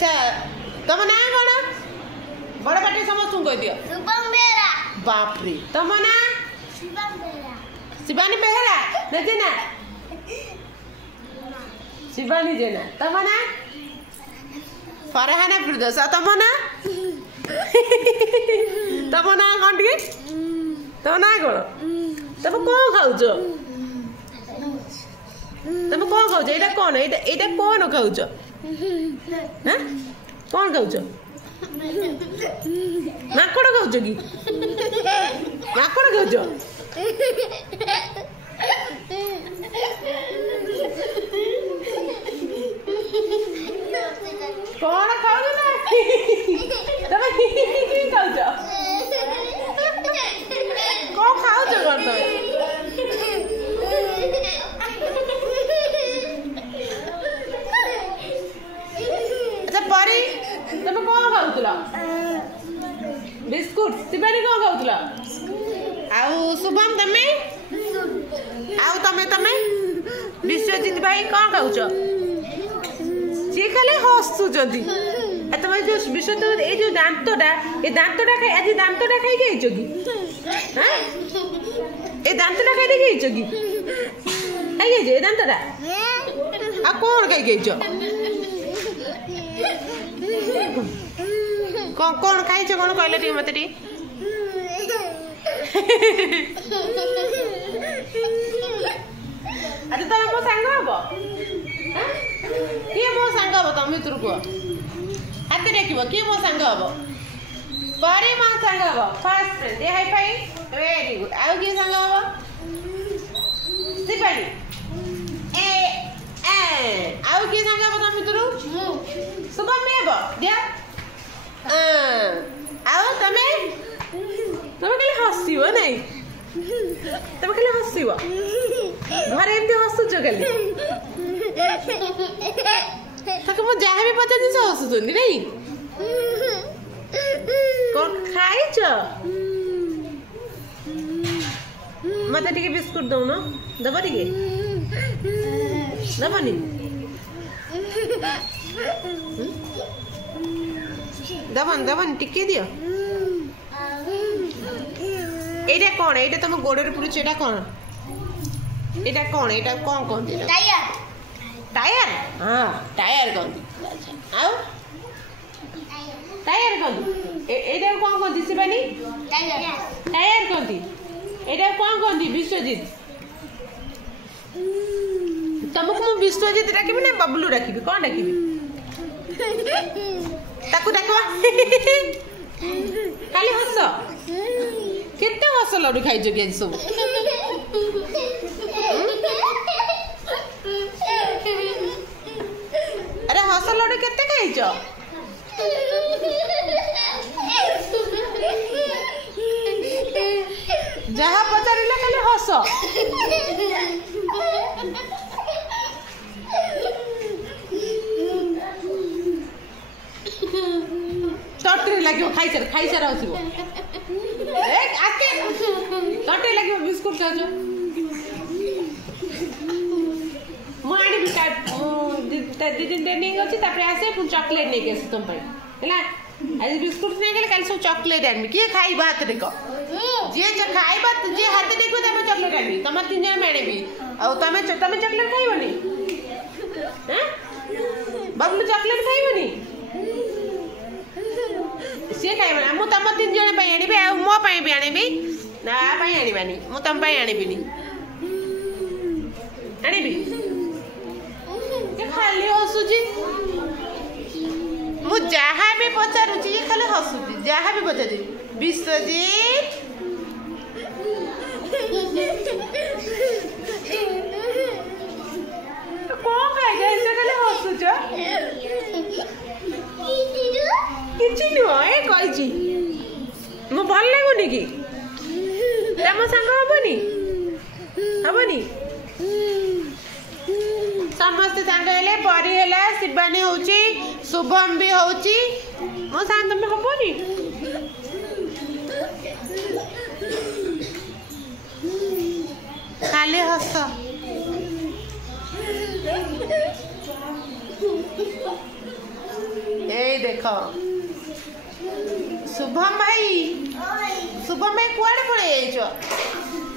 अच्छा तुम ना कौन बड़ पाटी समस्त कह दियो बाप रे तुम ना शिवानी बेहरा ना जेना शिवानी जेना तुम ना फरहाना फिरदौस तुम ना तुम ना कौन टे तुम ना कौन तुम कौन खाऊच तुम कौन खाऊच एटा कौन एटा कौन खाऊच हाँ कौन खाऊच माकड़ खाऊच कि माकड़ खाऊच कौन खाऊच ना तुम खाऊच कौन खाऊच कौन तुम अच्छा परी तुम कौन खाऊला बिस्कुट शिवानी कौन खाऊला आउ शुभम तमे आउ तमे तमे विश्वजीत भाई कौन खाऊच सी खाली हसुचंती तुम जो विश्वजीत ये जो दांतटा ये दांतटा खाई आज दांतटा खाई गईछ कि हां ए दांतटा खाई गईछ कि खाई गईछ ए दांतटा आ कौन खाई गईछ कौन खाई कौन कहले टी मत टी अरे तुम मो सांग हम किए मो सांग हम तुम भितर कह हाथ देखिब किए मो सांग हम परे मो सांग हम फर्स्ट फ्रेंड ए हाई फाई वेरी गुड आउ किए सांग हम शिवानी ए आउ किए सांग हम तुम भितर शुभम में अब दिया आओ तमे तमे खाली हसिबो नहीं तमे खाली हसिबो घरे एमती हसुच खाली ताके मो जहाँ भी पता से हसुचंदी नहीं कौन खाइछ मत टिके बिस्कुट दउन दब टिके दबनी दबन दबन टिके दियो एटा कौन एटा तुम गोड़े पुरुष एटा कौन एटा कौन एटा कौन कहते टायर टायर हाँ टायर कहते आओ टायर कहते एटा कौन कहते शिवानी टायर टायर कहते एटा कौन कहते विश्वजीत तुमको मु विश्वजीत डाकिबी ना बबलू डाकिबी कौन डाकिबी ताकू डाकवा खाली हस केते हस लड्डू खाइछ कि आज सब अरे हस लड्डू केते खाइछ जहाँ पचारिले खाली हस टट्टी लगे खाई सारा हसब टट्टी लगे बिस्कुट खाऊ मुझे दी दिन ट्रेनिंग अच्छी आसे चॉकलेट नहीं आस तुम है आज बिस्कुट नहीं गले कल सब चॉकलेट आनबी किए खाइबा हाथ देख जी खाइबा जी हाथ देखो तुम चॉकलेट आनबी तुम तीन जन में आनबी तुम चॉकलेट खाइबनी बबलू चॉकलेट खाइबनी सी खाइब मु तुम तीन जन आनबी आ मो भी आनबी ना आनबानी मु तुम आनबी आनबी खाली हसुची मु जहाँ भी पचारुची खाली हसुची जहाँ भी पचार विश्वजीत कौन खाई खाली हसुच किसी नुह ए कही मो भल लगुनि कि तुम सांग हबनी हबनी समस्ते सांग हेले परी है शिवानी होची शुभम भी होची मो सांग तुम हबनी खाली हस देख शुभम भाई कुआड़े पड़े जाइछ